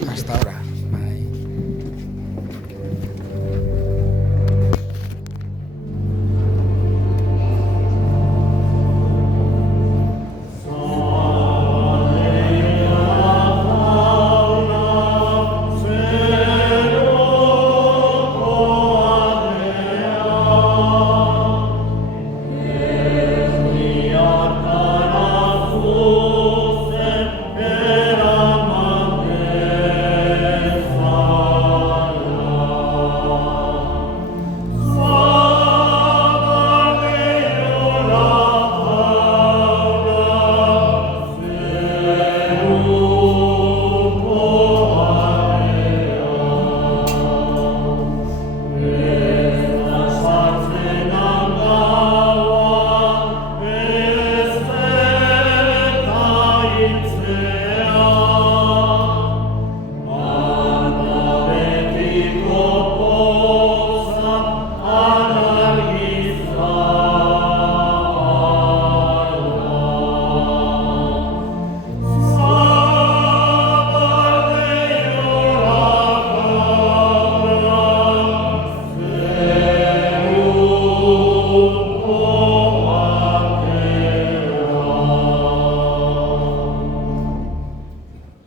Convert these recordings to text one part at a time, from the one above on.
Hasta ahora. Bai.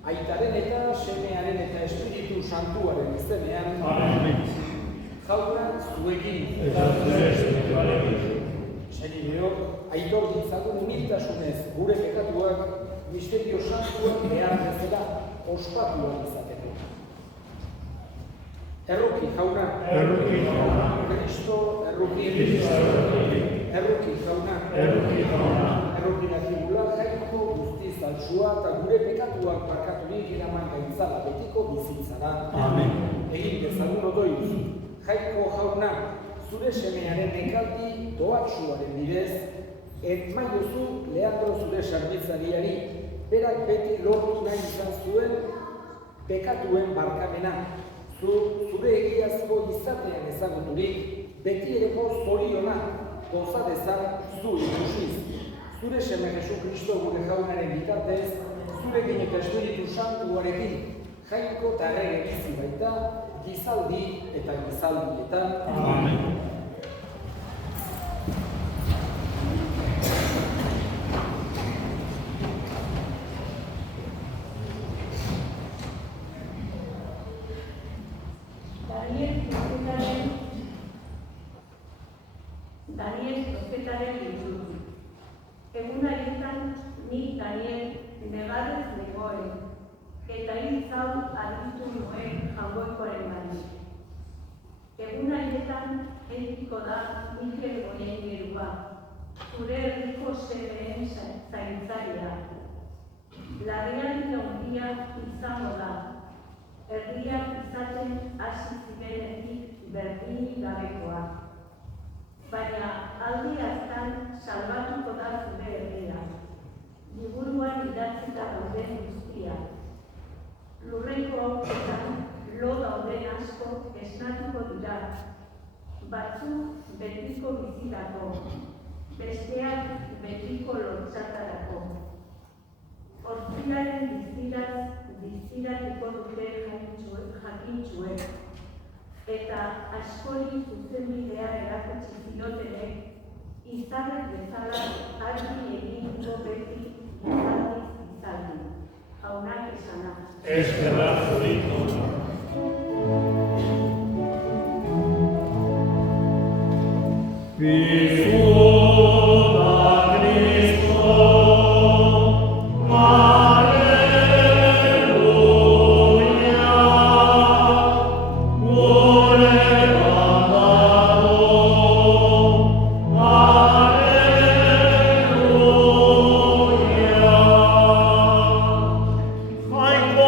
Aitaren eta Semearen eta Espiritu Santuaren izenean, jauna zuekin. Senideok, aitor ditzagun humiltasunez gure pekatuak misterio santuak behar bezala ospatuak izateko. Erruki jauna. Kristo erruki. Erruki jauna. Erruki dakigula jaiko guztiz altsua eta gure pekatuak barkaturik eraman gaitzala betiko bizitzara. Egin dezagun odoiz, jaiko jauna, zure semearen ekaldi doatsuaren bidez, etmaiozu Leandro zure sarbitzariari, berak beti lortu nahi izan zuen pekatuen barkamena. Zure egiazko izatean ezaguturik, beti ereko zoriona goza dezan zu ikusiz. Zure seme Jesu Kristo gure jaunaren bitartez, zurekin eta Espiritu Santuarekin, jaiko eta errege bizi baita, gizaldi eta gizaldietan. Amen. Daniel profetaren itzuli. Egun haietan ni Daniel negarrez negoen, eta hil zau aditu nuen jangoikoaren gainetik. Egun haietan helduko da Mikel goien gerua, zure herriko semeen zaintzaria. Larrialdi handia izango da, herriak izaten hasi zirenetik berdini gabekoa. Baina aldi hartan salbatuko da zure herria, liburuan idatzita dauden guztia. Lurreko hauketan lo dauden asko esnatuko dira, batzuk betiko bizirako, besteak betiko lortzatarako. Hortzilaren biziratuko dute jakintxuek, eta askori zuzenbidea erakutsi ziotenek izarrek bezala argi egingo beti izaldi. Jaunak esana. Eskerrak zuriko. Jaikoak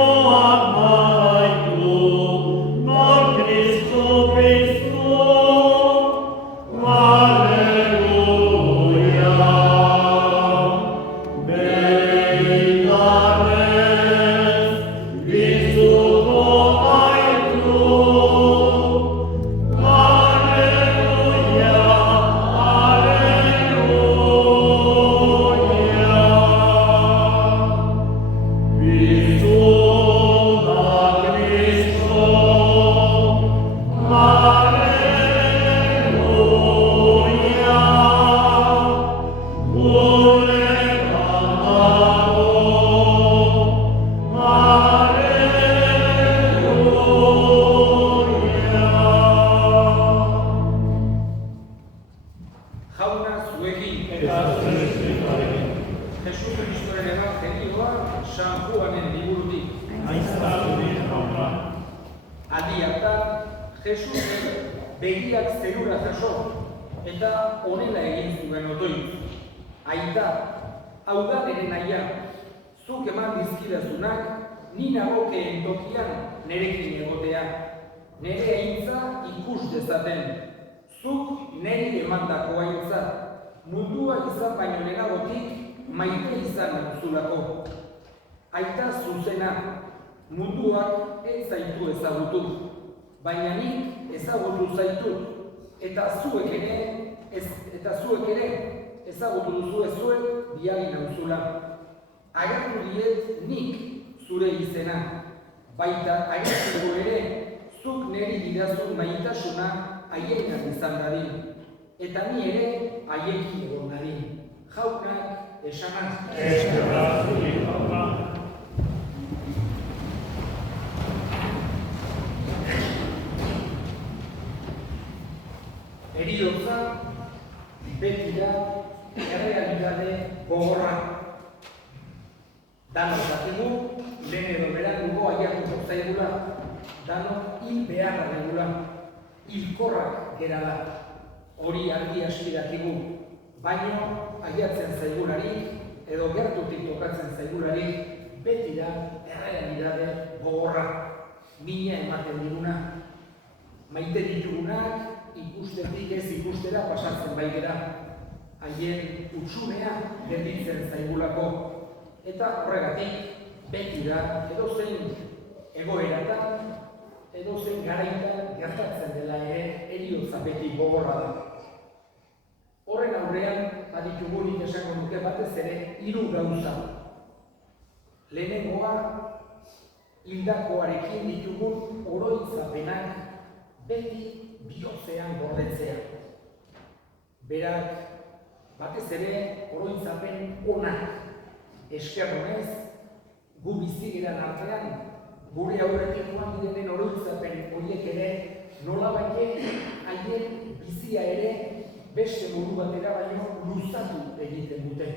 Jesus begiak zerura jaso, eta honela egin zuen otoitz. Aita, hau da nire nahia, zuk eman dizkidazunak, ni nagokeen tokian nerekin egotea. Nere haintza ikus dezaten, zuk neri emandako haintza, mundua izan baino lehenagotik maite izan nauzulako. Aita zuzena, munduak ez zaitu ezagutu, baina nik ezagutu zaitut, eta zuek ere ezagutu duzu zuek biagi nauzula. Agertu diet nik zure izena, baita agertu ere zuk neri didazu maitasuna haienak izan dadin, eta ni ere haiekin egon dadin. Jaunak esanak. Eskerrak zuri, jauna. Heriotza beti da errealitate gogorra. Danok dakigu, lehen edo beranduko aiatuko zaigula, danok hil beharra degula, hilkorrak gera da. Hori argi aski dakigu, baino aiatzen zaigularik edo gertutik tokatzen zaigularik beti da errealitate gogorra, mina ematen diguna. Maite ditugunak ikustetik ez ikustera pasatzen baikera, haien utsunea gelditzen zaigulako, eta horregatik beti da edozein egoeratan, edozein garaitan gertatzen dela ere heriotza beti gogorra da. Horren aurrean, baditugunik esango nuke batez ere 3 gauza. Lehenengoa, hildakoarekin ditugun oroitzapenak beti bihotzean gordetzea. Berak, batez ere oroitzapen onak eskerronez, gu bizi geran artean, gure aurretik joan direnen oroitzapen horiek ere nolabait haien bizia ere beste modu batera baino luzatu egiten dute.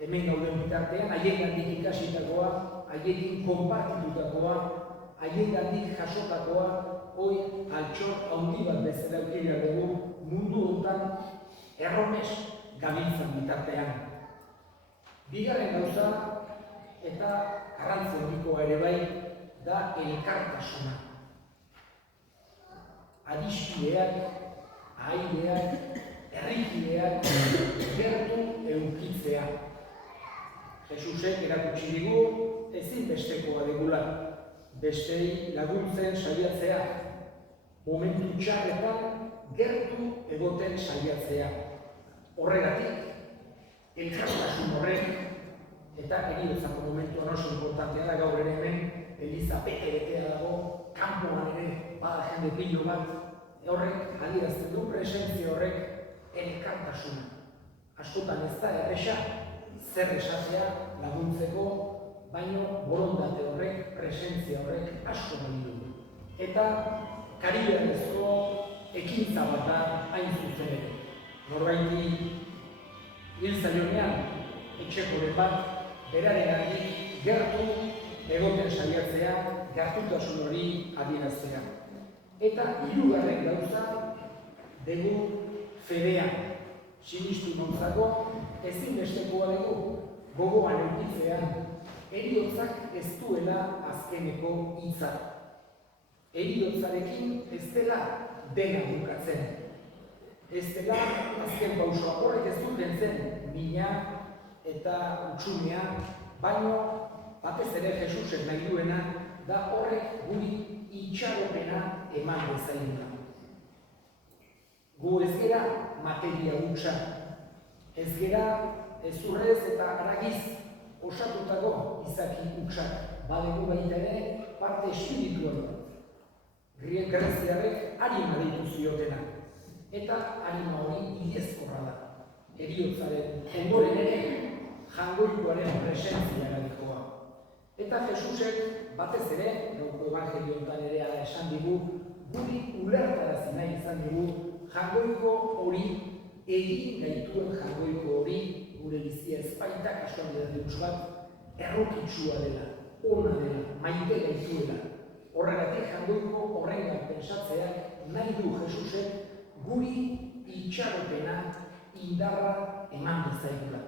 Hemen gauden bitartean, haiengandik ikasitakoa, haiekin konpartitutakoa, haiengandik jasotakoa, hoi altxor handi bat bezala eukila dugu mundu honetan erromes gabiltzan bitartean. Bigarren gauza eta garrantzi handikoa ere bai da elkartasuna. Adiskideak, ahaideak, herrikideak gertu eukitzea. Jesusek erakutsi digu ezinbestekoa degula, bestei laguntzen saiatzea, momentu txarretan gertu egoten saiatzea. Horregatik, elkartasun horrek, eta heriotzako momentuan oso importantea da gaur ere hemen, Eliza bete-betea dago, kanpoan ere bada jende pilo bat, horrek adierazten du presentzia horrek elkartasuna. Askotan ez da erresa, zer esatea laguntzeko, baino borondate horrek, presentzia horrek asko nahi du. Eta kariberazko ekintza bat da hain zuzen ere. Norbaiti hil zaionean, etxekoren bat, berarengatik gertu egoten saiatzea, gertutasun hori adieraztea. Eta hirugarren gauza dugu fedea. Sinistu nontzako ezinbestekoa dugu gogoan eukitzea, heriotzak ez duela azkeneko hitza. Heriotzarekin ez dela dena bukatzen. Ez dela azken pausoa horrek ez duten zen mina eta utsunea, baino batez ere Jesusen nahi duena da horrek guri itxaropena eman bezaina. Gu ez gera materia hutsa, ez gera ezurrez eta haragiz osatutako izaki hutsak, badegu baita ere parte espiritual. Greziarrek harima deitu ziotena, eta harima hori ilezkorra da. Heriotzaren ondoren ere jangoikoaren presentzia radikoa. Eta Jesusek batez ere, gauko evangelioetan ere ala esan digu, guri ulertarazi nahi izan digu, jangoiko hori, egin gaituen jangoiko hori, gure bizia ezpaita, kasuan dira dutxu bat, errokitsua dela, ona dela, maite gaituela. Horregatik Jaungoiko horrengan pensatzeak nahi du Jesusek guri itxaropena, indarra eman dezaigula.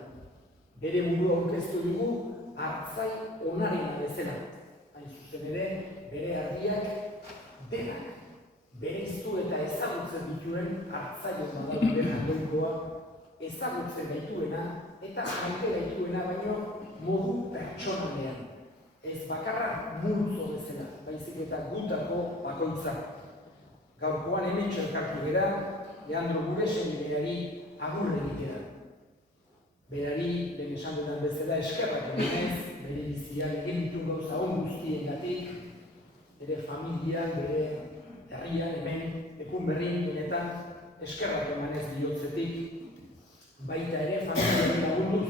Bere burua aurkeztu dugu hartzai onarena bezala. Hain zuzen ere, bere ardiak denak bereiztu eta ezagutzen dituen hartzai onarena bere Jaungoikoa, ezagutzen gaituena eta jante gaituena baino modu pertsonalean. Ez bakarra multzo bezala, baizik eta gutako bakoitza. Gaurkoan hementxo elkartu gara, Leandro gure senideari agur egitera. Berari, lehen esan dudan bezala, eskerrak emanez, bere bizian egin ditu gauza on guztiengatik, bere familian, bere herrian, hemen, ekun berrin, benetan, eskerrak emanez bihotzetik, baita ere familiaren lagunduz,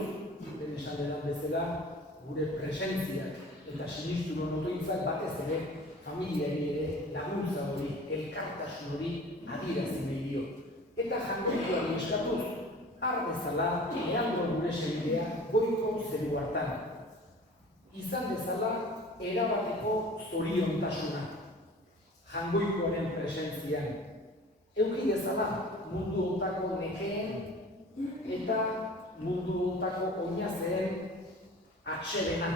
lehen esan dudan bezala, gure presentziak eta sinistu notoitzak batez ere familiari ere laguntza hori, elkartasun hori adierazi nahi dio. Eta Jaungoikoari eskatuz, har bezala Leandro gure senidea goiko zeru hartan. Izan bezala erabateko zoriontasuna Jaungoikoaren presentzian. Euki dezala mundu hontako nekeen eta mundu hontako oinazeen atsedena.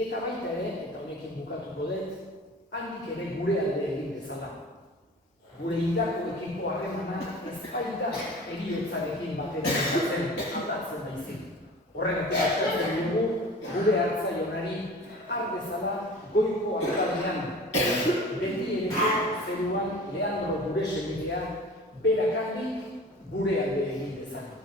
Eta baita ere, eta honekin bukatuko dut, handik ere gure alde egin bezala. Gure hildako ekiko harremana ez baita heriotzarekin batera aldatzen baizik. Horregatik eskatzen dugu gure hartzaionari har bezala goiko altarrean. Beti ere zeruan Leandro gure senidea berakandik gure alde egin bezala.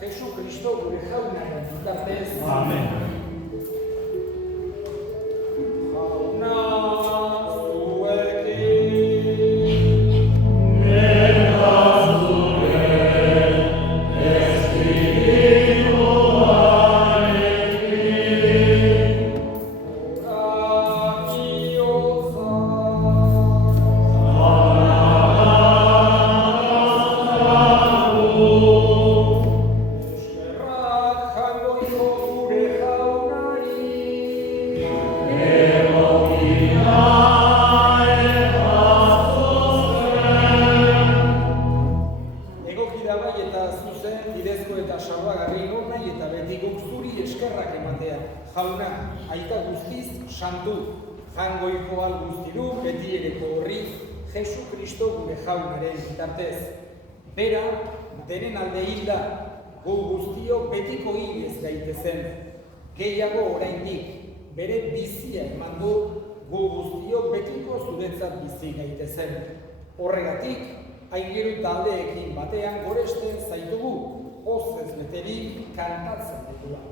Jesu Kristo gure jaunaren bitartez. Amen. Jauna zuekin. Jauna, aita guztiz santu, jangoiko al guztiru beti ereko horri, Jesu Kristo gure jaunaren bitartez. Bera, denen alde hilda, gu guztio betiko hilez gaitezen. Gehiago oraindik, bere bizia eman du, gu guztio betiko zuretzat bizi gaitezen. Horregatik, aingeru taldeekin batean goresten zaitugu, hozez beterik kantatzen dugula.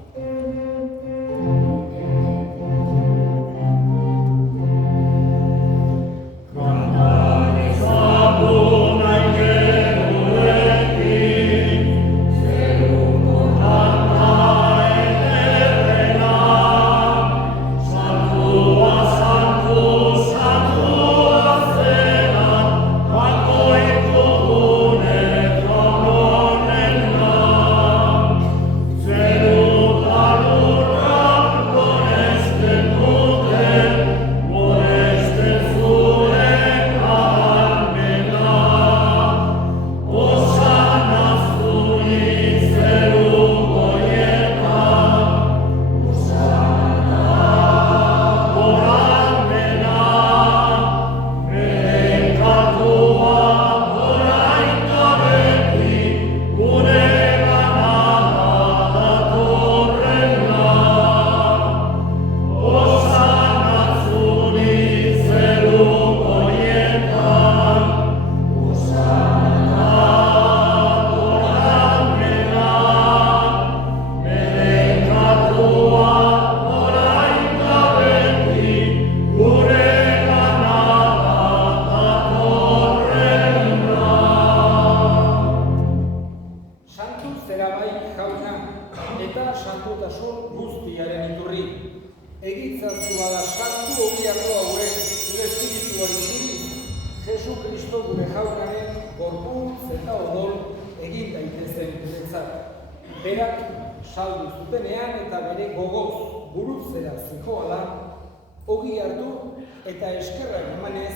Eta eskerrak emanez,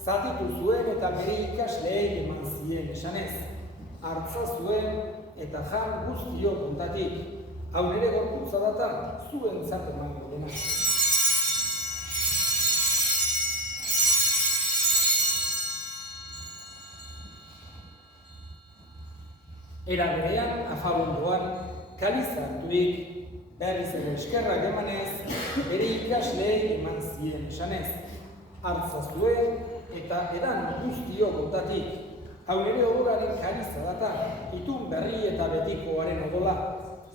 zatitu zuen eta bere ikasleei eman zien esanez. Hartza zuen eta jan guztio kontatik. Hau nere gorputza data zuen zat emango dena. Era berean, afabondoan, kaliza harturik, berriz ere eskerrak emanez, bere ikasleei eman zien esanez. Hartza zuen eta edan guztio gotatik. Hau nere odolaren kaliza data, itun berri eta betikoaren odola,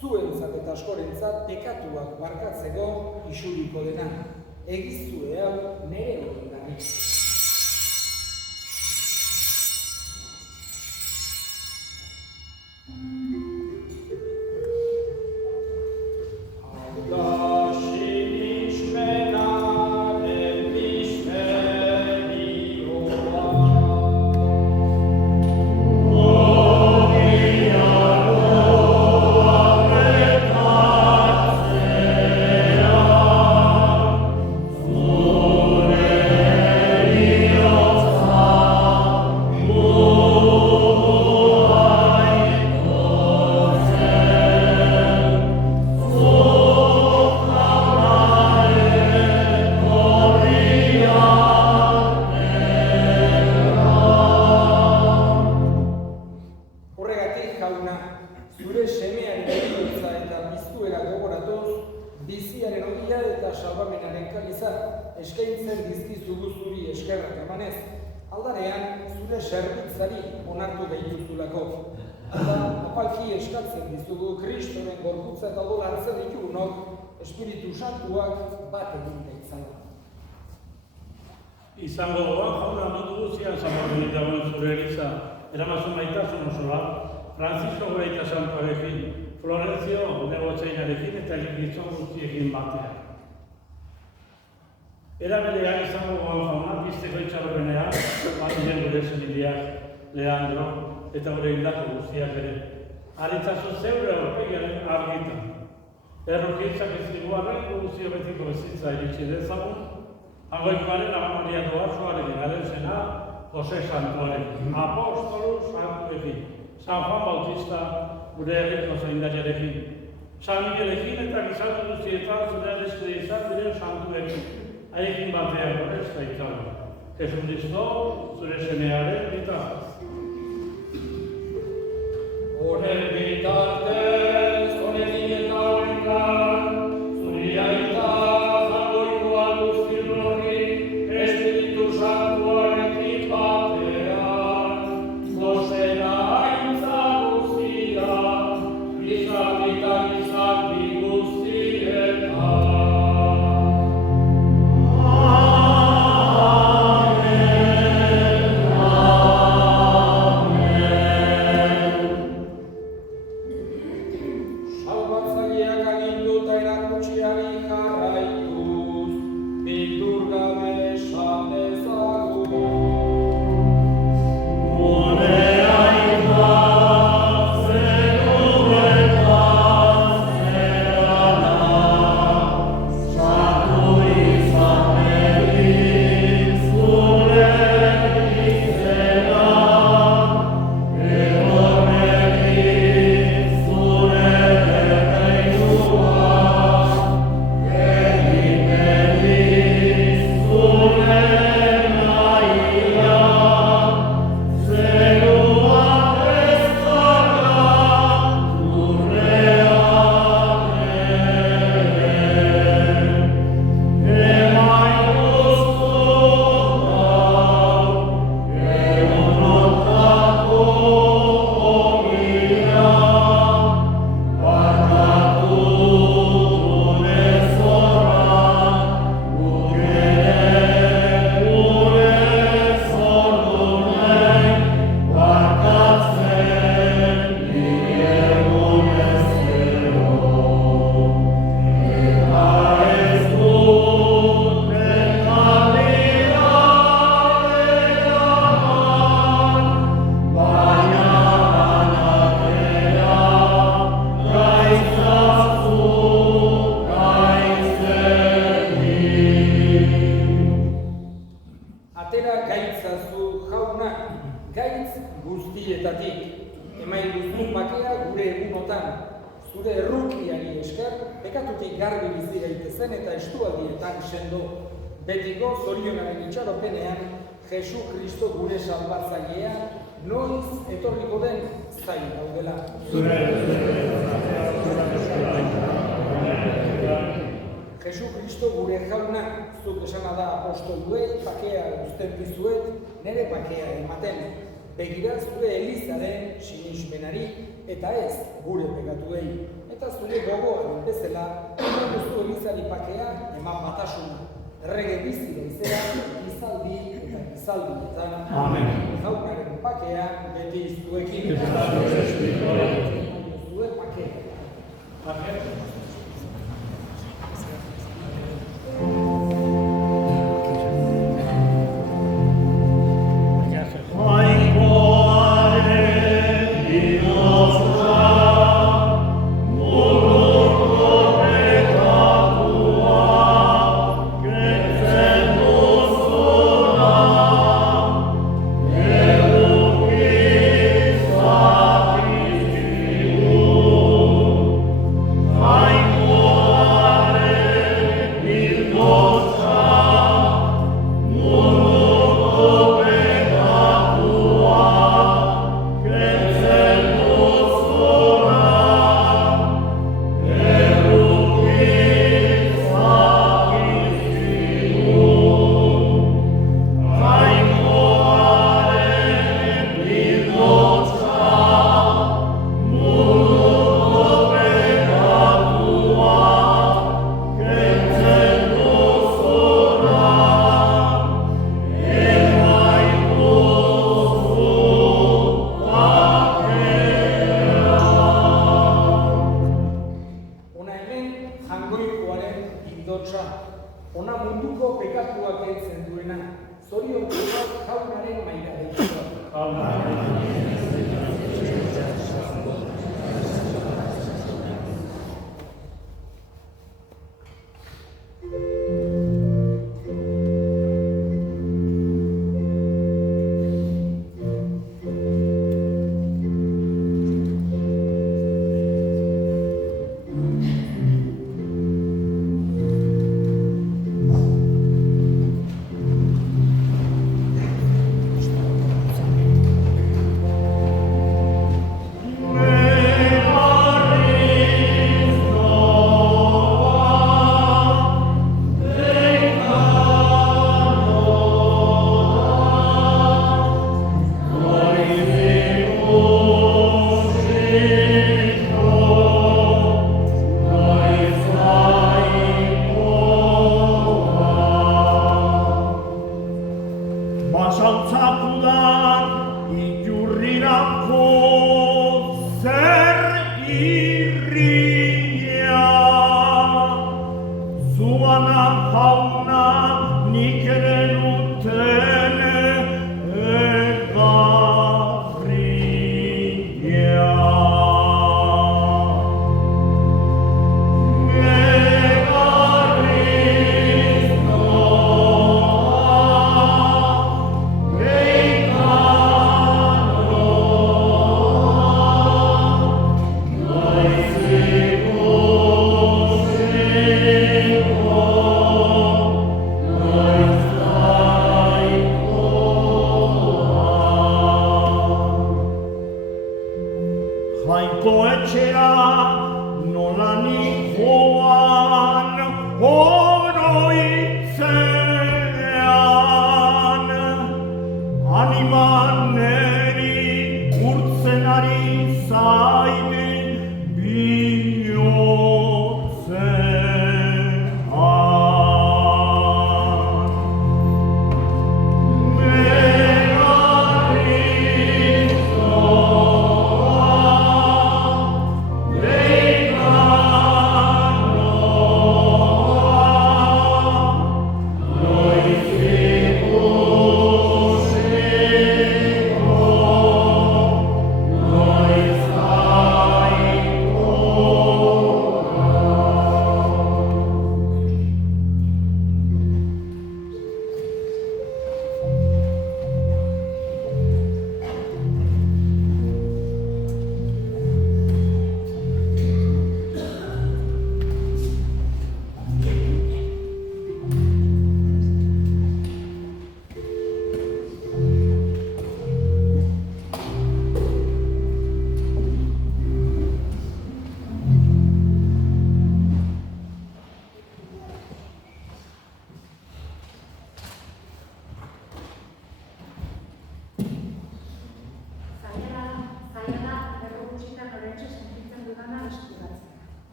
zuentzat eta askorentzat pekatuak barkatzeko isuriko dena. Egizue hau nere odolari. datoz, biziaren ogia eta salbamenaren kaliza, eskaintzen dizkizugu zuri eskerrak emanez, aldarean zure zerbitzari onartu behituzulako. Alda, apalki eskatzen dizugu Kristoren gorputza eta odola hartzen ditugunok, Espiritu Santuak bat egin deitzala. Izango gogoan jauna mundu guztian zabaltzen ditagoen zure eliza, eramazun maitasun osoa, Francisco Goreita Santuarekin, Florentzio negotzeinarekin eta gizon guztiekin batean. Era berean izango gogoan jauna, bizteko itxaropenean, batilen gure senideak, Leandro, eta gure hildako guztiak ere. Aritzazu zeure aurpegiaren argitan. Errokitzak ez diguarren guztio betiko bezitza iritsi dezagun, Agoikoaren Maria Doarzoarekin, Alenzena, Jose Santuarekin, Apostolu Santuekin, San Juan Bautista, gure herriko zaindariarekin, San Miguelekin eta gizarte guztietan zure adeskide izan diren santuekin, haiekin batean horrezta izan. Jesucristo, zure semearen bitazaz. Honen bitartez, honekin eta horrengan, zuri aita jagoikoan guztin horri, Espiritu Santuarekin batean, zozena aintza guztia, gizartitan gizarti guztietan. Zure errukiari esker, bekatutik garbi bizi gaitezen eta estualdietan sendo. Betiko zorionaren itxaropenean, Jesu Kristo gure salbatzailea, noiz etorriko den zain daudela. Jesu Kristo gure jauna, zuk esana da apostoluei, bakea uzten dizuet, nere bakea ematen. Begira zure Elizaren sinismenari eta ez gure pekatuei. Eta zure gogoaren bezala, duzu Elizari bakea eman batasuna. Errege bizi daizea, gizaldi eta gizaldietan. Amen. Jaunaren bakea beti zuekin. Zure bakea. Amen. I idotxa, ona munduko pekatuak heltzen duena, zorion jaunaren maila deitua.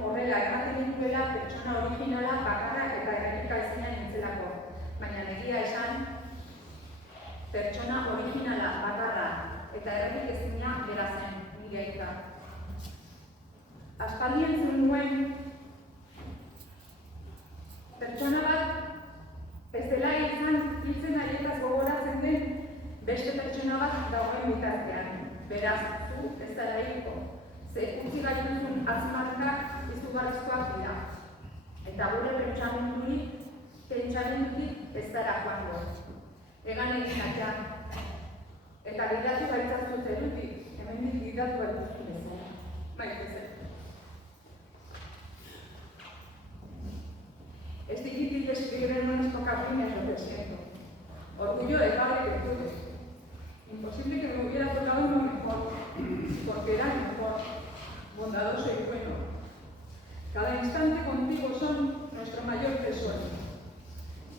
Horrela, ematen dituela pertsona originala bakarra eta eranika ezinean nintzelako. Baina dagoen bitartean. Beraz, zu ez da hilko. Ze utzi gaituzun azmarkak izugarrizkoak dira. Eta gure pentsamendutik ez dara joango. Egan egin atean. Eta gidatu gaitzazu zerutik, hemendik gidatu gaituzun bezala. Maite zen. Es difícil describir en unas pocas líneas lo que siento. Orgullo de padre que tuve. Imposible que me hubiera tocado uno mejor, porque era mejor, bondadoso y bueno. Cada instante contigo son nuestro mayor tesoro.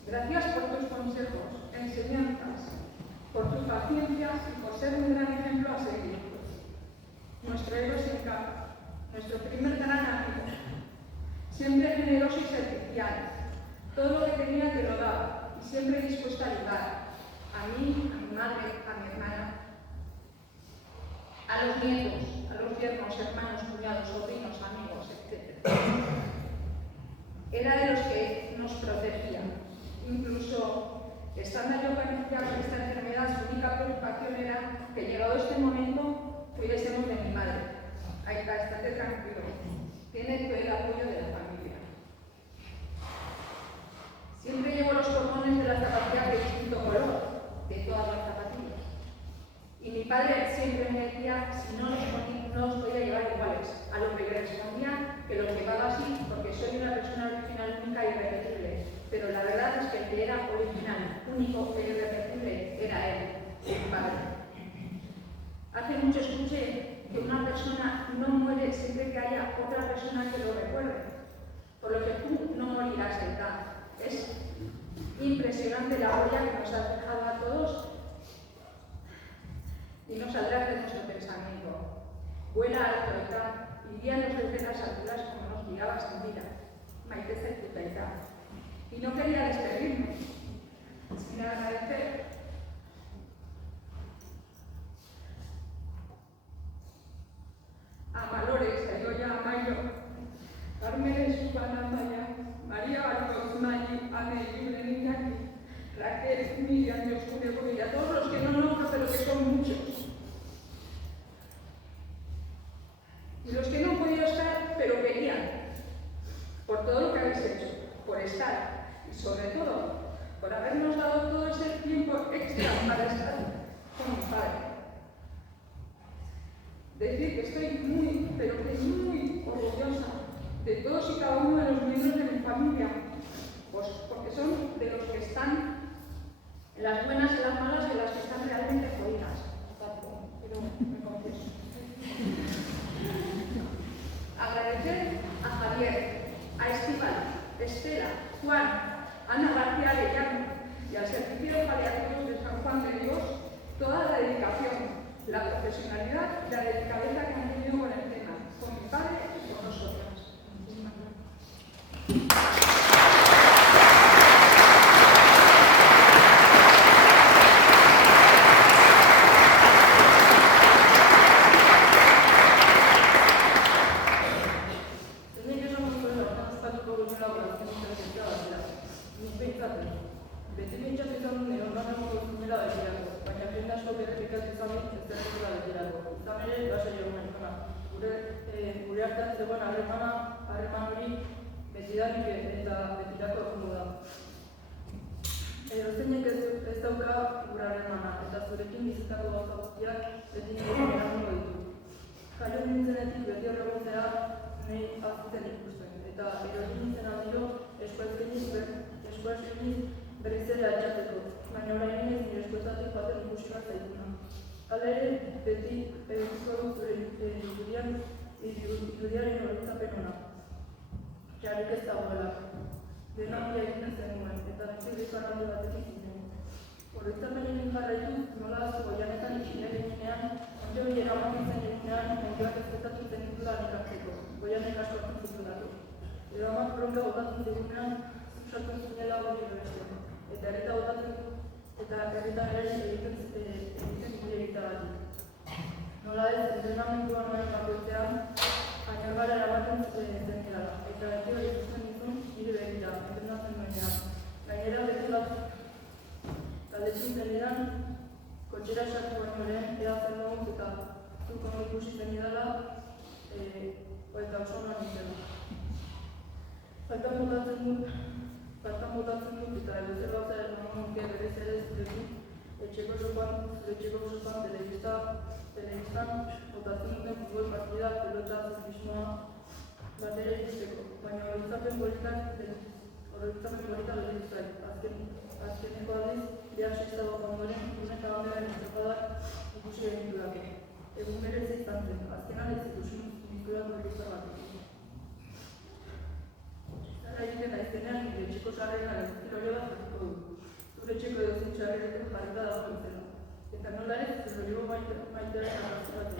Gracias por tus consejos, enseñanzas, por tu paciencia y por ser un gran ejemplo a seguir. Nuestro héroe sin capa, nuestro primer gran amigo, siempre generoso y servicial. Todo lo que tenía te lo daba y siempre dispuesto a ayudar. A mí, a mi madre, a mi hermana, a los nietos, a los yernos, hermanos, cuñados, sobrinos, amigos, etc. Era de los que nos protegían. Incluso estando yo conocida con esta enfermedad, su única preocupación era que llegado este momento cuidásemos de mi madre. Ahí está, estate tranquilo. Tiene todo el apoyo de la familia. Siempre llevo los cordones de la zapatilla de distinto color, de todas las zapatillas. Y mi padre siempre me decía si no los podía llevar iguales, a lo que le respondía que los llevaba así porque soy una persona original única y irrepetible. Pero la verdad es que el que era original, único e irrepetible era él, mi padre. Hace mucho escuché que una persona no muere siempre que haya otra persona que lo recuerde, por lo que tú no morirás de edad. Es impresionante la huella que nos has dejado a todos y no saldrás de nuestro pensamiento. Vuela alto y guíanos desde las alturas como nos guiabas en vida. Maite Zertutaita. Y no quería despedirme sin agradecer a Malores, a Igoya Amayo, Carmen Subanamaya, María Barcos Mayi, Ane Yulen Iñaki, Raquel, Miriam, Yoscure, y a todos los que no nombro, pero que son muchos. Y los que no han podido estar, pero querían, por todo lo que habéis hecho, por estar, y sobre todo, por habernos dado todo ese tiempo extra para estar con mi padre. Decir que estoy muy, pero que muy orgullosa de todos y cada uno de los miembros de mi familia, pues porque son de los que están en las buenas y las malas y las que están realmente jodidas. Pero me confieso. Agradecer a Javier, a Estíbal, Estela, Juan, Ana García Arellano y al Servicio de Paliativos de San Juan de Dios toda la dedicación, la profesionalidad y la delicadeza que han tenido con el tema, con mi padre y con nosotras. Gure artean zegoen harreman hori betidanik eta betirako egongo da. Zeinek ez dauka gure harremana eta zurekin bizitako gauza guztiak beti nire eramango ditu. Jaio nintzenetik beti horregotzea nahi azten ikusten eta erori nintzen aldiro eskoa eskeniz berriz ere atxateko, baina orain ez nire eskoetatik baten ikusi bat zaituna. Hala ere, beti eguzko dut zure irudiaren horitzapen hona. Jarrik ez dagoela. Dena hori egiten zenuen, eta bizitzean alde batetik zinen. Horitzapen egin jarraitu, nola Goianetan itxile ginean, onde hori eramaten zen ginean, ondioak ezketatu zen ditula nikatzeko, Goianek asko hartzen zutulako. Eramak bronka botatzen digunean, zuzartzen zinela hori beresten, eta erreta botatzen du, eta herritan ere egiten gure egitagatik. Nola ez, entrenamenduan noen bakoitzean, ainargara eramaten zenera, eta beti hori ikusten dizun nire begira, entrenatzen duenean. Gainera beti bat, taldetxin zenidan, kotxera esatu baino lehen, ea zen dugu eta zuk ondo ikusi zen idala, eta oso ondo nintzela. Faltan botatzen dut eta edo zer gauza nuke berriz ere zurekin, etxeko sopan telebistan botatzen duten futbol partida, pelota, ziklismoa, bat ere ikusteko, baina oroitzapen politak lehen zait. Azkeneko aldiz, behar sextako ondoren, eta bandera estropadak ikusi egin dudako. Egun berez izan zen, azkenan ez zitusun ikustuak telebista batekin. Zara egiten naizenean, nire etxeko sarrera erostiro bat jarriko du. Zure etxeko edozin sarreretan jarrita dago entzela. Eta nola ez, zerrolibo maitearen arrazoratu.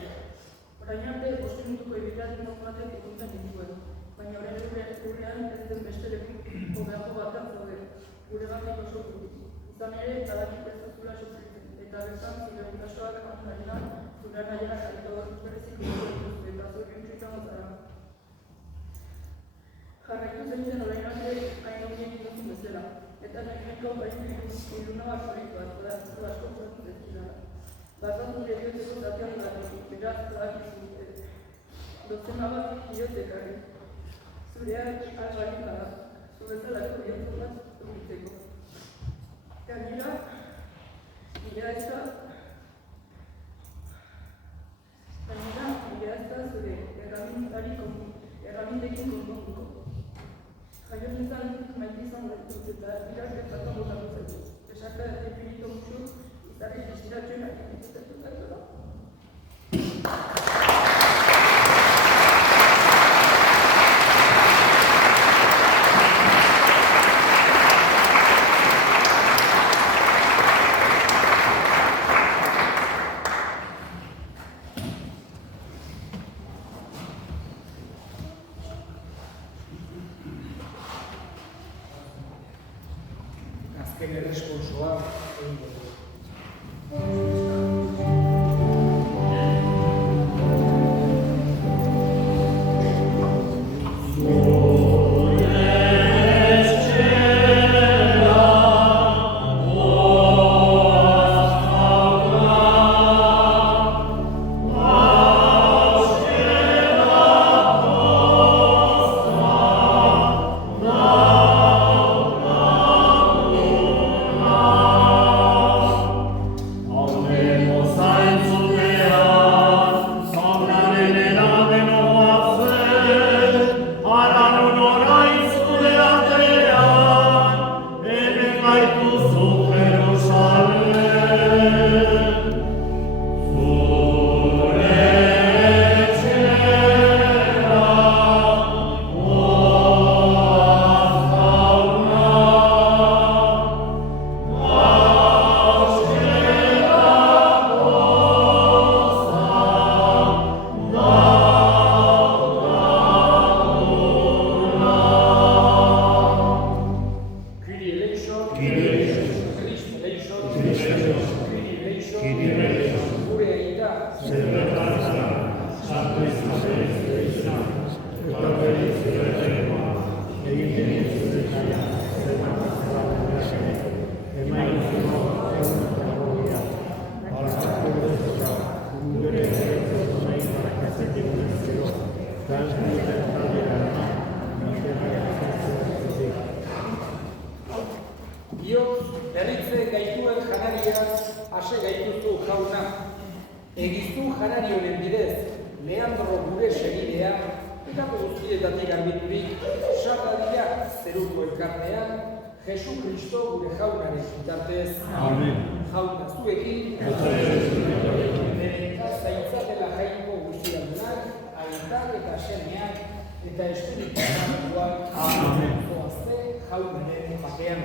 Orain arte, 5 minutuko ibilaren batek eguntzen dituen. Baina orain urrean ez den beste hobeako batean zaude. Gure batek oso gutik. Izan ere, badakit ez duzula sofritzen. Eta bertan, zure ikasoak antzarinan, zure nahiera jarrita berrezik duzu eta zure entzuitan gozara. Jarraitu zentzen orain arte hain ondien duzun bezala. Eta nahiko baino iluna bat proiektuak, asko sortu dezkidara. Batzat nire biotzeko zatean batetik, beraz, badakizu dozena bat biotzekari. Zurea albarik bada, zu bezalako biotzeko bat dugitzeko. Gainera, nire ez da zure erramintekin konpontuko. Jaio nintzen maite izan dut eta birak gertatan botatu zaitu. Esaka definito musu, izarri disiratxoen akitizatu zaitu da. Azken erresponsoa egingo du. Berritze gaituen janariaz ase gaituzu jauna. Egiztu janari honen bidez, Leandro gure segidea, eta guztietatik arbiturik, sarradia zeruko elkartean, Jesu Kristo gure jaunaren bitartez. Amen. Jauna zuekin, bere zaintzatela jainko guztiadunak, aitak eta semeak, eta espiritu santuak. Amen. Zoazte jaunaren batean.